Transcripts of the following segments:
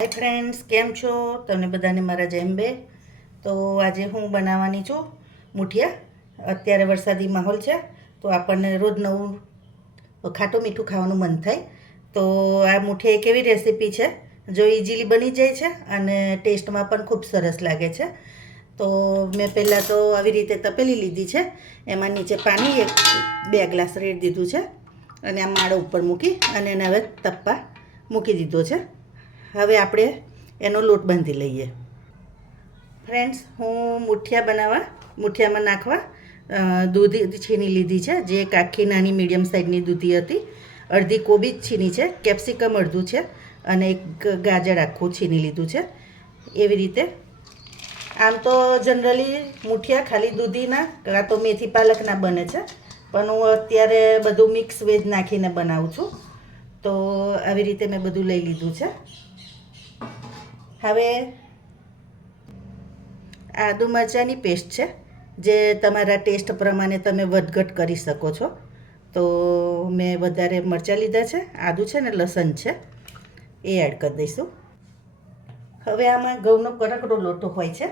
Hi friends, કેમ છો? તમને બધાને મારા જય અંબે. તો આજે હું બનાવવાની છું મૂઠિયા. અત્યારે વરસાદી માહોલ છે તો આપણને રોજ નવું ખાટું મીઠું ખાવાનું મન થાય. તો આ મૂઠિયા એક એવી રેસીપી છે જો ઇઝીલી બની જાય છે અને ટેસ્ટમાં પણ ખૂબ સરસ લાગે છે. તો મેં પહેલાં તો આવી રીતે તપેલી લીધી છે, એમાં નીચે પાણી 2 ગ્લાસ રેડી દીધું છે અને આ માળો ઉપર મૂકી અને એને હવે તપવા મૂકી દીધો છે. હવે આપણે એનો લોટ બાંધી લઈએ. ફ્રેન્ડ્સ, હું મૂઠિયામાં નાખવા દૂધી છીણી લીધી છે, જે એક આખી નાની મીડિયમ સાઇઝની દૂધી હતી. અડધી કોબી છીણી છે, કેપ્સિકમ અડધું છે અને એક ગાજર આખું છીણી લીધું છે. એવી રીતે આમ તો જનરલી મૂઠિયા ખાલી દૂધીના કાં તો મેથી પાલકના બને છે, પણ હું અત્યારે બધું મિક્સ વેજ નાખીને બનાવું છું. તો આવી રીતે મેં બધું લઈ લીધું છે. હવે આદુ મરચાંની પેસ્ટ છે, જે તમારા ટેસ્ટ પ્રમાણે તમે વધઘટ કરી શકો છો. તો મેં વધારે મરચાં લીધા છે, આદું છે ને લસણ છે, એ એડ કરી દઈશું. હવે આમાં ઘઉંનો કરકરો લોટ હોય છે,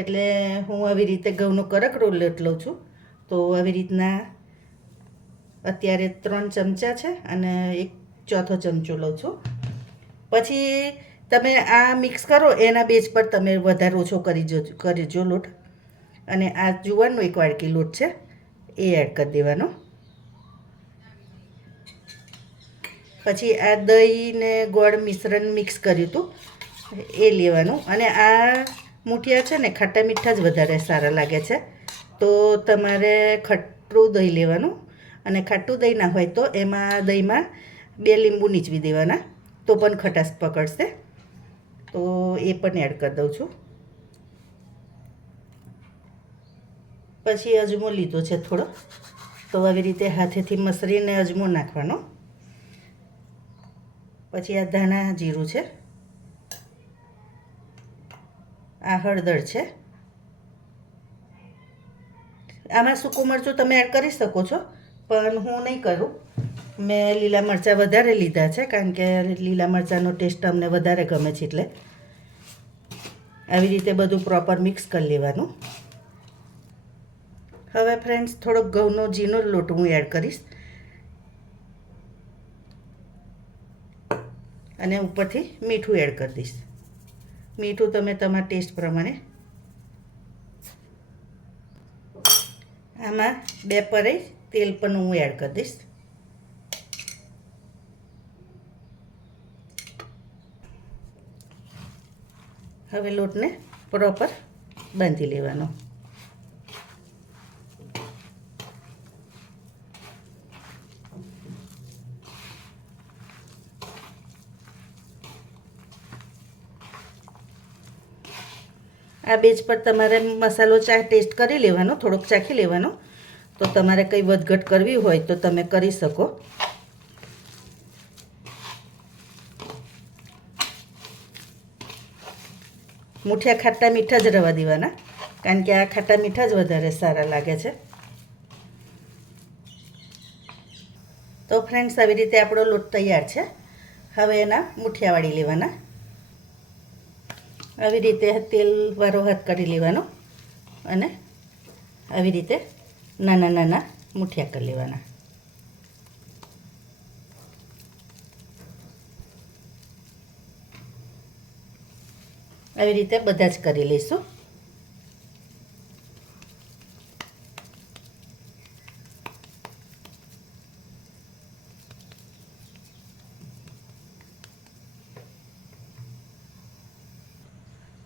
એટલે હું આવી રીતે ઘઉંનો કરકરો લોટ લઉં છું. તો આવી રીતના અત્યારે 3 ચમચા છે અને 1/4 ચમચો લઉં છું. પછી તમે આ મિક્સ કરો એના બેઝ પર તમે વધારે ઓછો કરીજો લોટ. અને આ જુવારનો 1 વાડકી લોટ છે, એ એડ કરી દેવાનો. પછી આ દહીં ને ગોળ મિશ્રણ મિક્સ કર્યું હતું એ લેવાનું. અને આ મૂઠિયા છે ને ખાટા મીઠા જ વધારે સારા લાગે છે, તો તમારે ખટ્ટું દહીં લેવાનું. અને ખાટું દહીં ના હોય તો એમાં દહીંમાં 2 લીંબુ નીચવી દેવાના, તો પણ ખટાશ પકડશે. તો એ પણ એડ કરી દઉં છું. પછી અજમો લીધો છે થોડો, તો આવી રીતે હાથેથી મસળીને અજમો નાખવાનો. પછી આ ધાણા જીરું છે, આ હળદર છે. આમાં સૂકું મરચું તમે એડ કરી શકો છો, પણ હું નહીં કરું. મેં લીલા મરચાં વધારે લીધા છે, કારણ કે લીલા મરચાંનો ટેસ્ટ અમને વધારે ગમે છે. એટલે આવી રીતે બધું પ્રોપર મિક્સ કરી લેવાનું. હવે ફ્રેન્ડ્સ, થોડોક ઘઉંનો ઝીણો લોટ હું એડ કરીશ અને ઉપરથી મીઠું એડ કરી દઈશ. મીઠું તમે તમારા ટેસ્ટ પ્રમાણે. આમાં 2 પરેય તેલ પણ હું એડ કરી દઈશ. હવે લોટને પ્રોપર બાંધી લેવાનો. આ બેઝ પર તમારે મસાલો ટેસ્ટ કરી લેવાનો, થોડોક ચાખી લેવાનો. તો તમારે કંઈ વધઘટ કરવી હોય તો તમે કરી શકો. મૂઠિયા ખાટા મીઠા જ રવા દેવાના, કારણ કે આ ખાટા મીઠા જ વધારે સારા લાગે છે. તો ફ્રેન્ડ્સ, આવી રીતે આપણો લોટ તૈયાર છે. હવે એના મૂઠિયા વાળી લેવાના. આવી રીતે તેલવાળો હાથ કાઢી લેવાનો અને આવી રીતે નાના નાના મૂઠિયા કરી લેવાના. આવી રીતે બધા જ કરી લઈશું.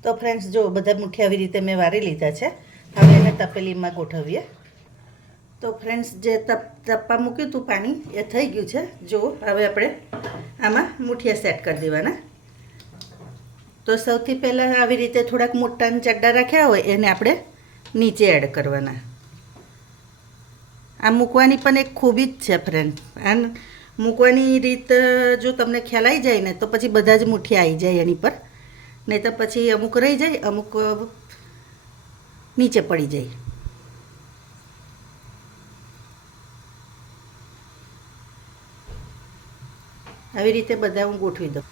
તો ફ્રેન્ડ્સ, જો બધા મૂઠિયા આવી રીતે મેં વારી લીધા છે. હવે એને તપેલીમાં ગોઠવીએ. તો ફ્રેન્ડ્સ, જે તપવા મૂક્યું હતું પાણી, એ થઈ ગયું છે. જો હવે આપણે આમાં મૂઠિયા સેટ કરી દેવાના. તો સૌથી પહેલાં આવી રીતે થોડાક મોટા ચડ્ડા રાખ્યા હોય એને આપણે નીચે એડ કરવાના. આ મૂકવાની પણ એક ખૂબી જ છે ફ્રેન્ડ. આ મૂકવાની રીત જો તમને ખ્યાલ આવી જાય ને તો પછી બધા જ મૂઠિયા આવી જાય એની પર. નહીં તો પછી અમુક રહી જાય, અમુક નીચે પડી જાય. આવી રીતે બધા હું ગોઠવી દઉં.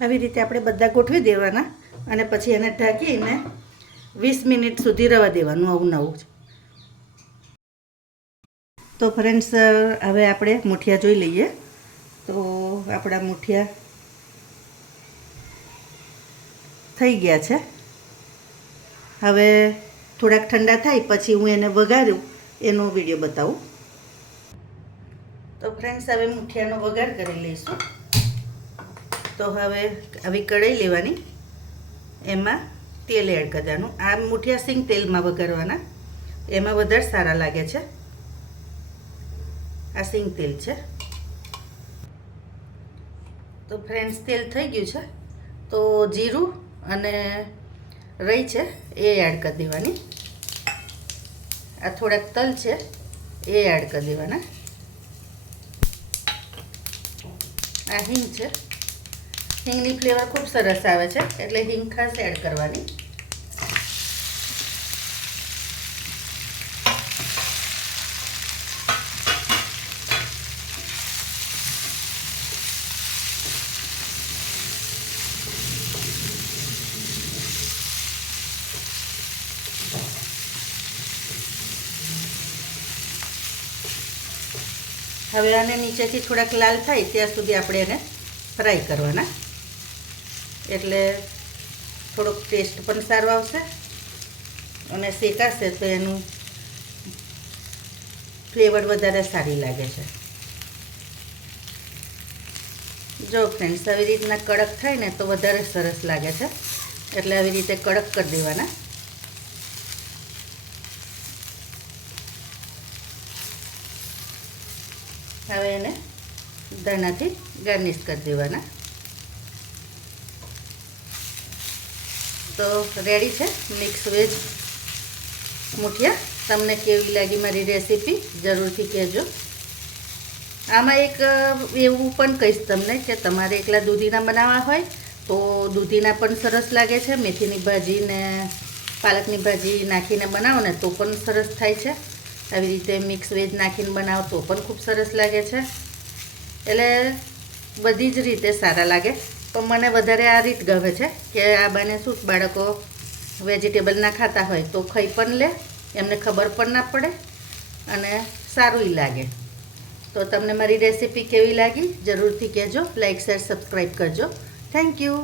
આવી રીતે આપણે બધા ગોઠવી દેવાના અને પછી એને ઢાંકીને 20 મિનિટ સુધી રવા દેવાનું આવું નવું. તો ફ્રેન્ડ્સ હવે આપણે મુઠિયા જોઈ લઈએ. તો આપણા મુઠિયા થઈ ગયા છે. હવે થોડાક ઠંડા થાય પછી હું એને વઘાર્યું એનો વિડીયો બતાવું. તો ફ્રેન્ડ્સ હવે મુઠિયાનો વઘાર કરી લઈશું. તો હવે આવી કઢાઈ લેવાની, એમાં તેલ એડ કરી દેવાનું. આ મુઠિયા સિંગ તેલમાં વઘારવાના, એમાં વધારે સારા લાગે છે. આ સિંગ તેલ છે. તો ફ્રેન્ડ્સ તેલ થઈ ગયું છે. તો જીરું અને રઈ છે એ એડ કરી દેવાની. આ થોડાક તલ છે એ એડ કરી દેવાના. આ હિંગ છે. હિંગની ફ્લેવર ખૂબ સરસ આવે છે એટલે હિંગ ખાસ એડ કરવાની. હવે આને નીચેથી થોડાક લાલ થાય ત્યાં સુધી આપણે એને ફ્રાય કરવાના, એટલે થોડોક ટેસ્ટ પણ સારો આવશે અને શેકાશે તો એનું ફ્લેવર વધારે સારી લાગે છે. જો ફ્રેન્ડ્સ આવી રીતના કડક થાય ને તો વધારે સરસ લાગે છે, એટલે આવી રીતે કડક કરી દેવાના. હવે એને ધાણાથી ગાર્નિશ કરી દેવાના. તો રેડી છે મિક્સ વેજ મુઠિયા. તમને કેવી લાગી મારી રેસીપી જરૂરથી કહેજો. આમાં એક એવું પણ કહીશ તમને કે તમારે એકલા દૂધીના બનાવવા હોય તો દૂધીના પણ સરસ લાગે છે. મેથીની ભાજી ને પાલકની ભાજી નાખીને બનાવો ને તો પણ સરસ થાય છે. આવી રીતે મિક્સ વેજ નાખીને બનાવો તો પણ ખૂબ સરસ લાગે છે. એટલે બધી જ રીતે સારા લાગે, પણ મને વધારે આ રીત ગમે છે કે આ બને શું બાળકો વેજીટેબલ ના ખાતા હોય તો ખાઈ પણ લે, એમને ખબર પણ ના પડે અને સારું લાગે. તો તમને મારી રેસીપી કેવી લાગી જરૂરથી કહેજો. લાઈક શેર સબસ્ક્રાઈબ કરજો. Thank you.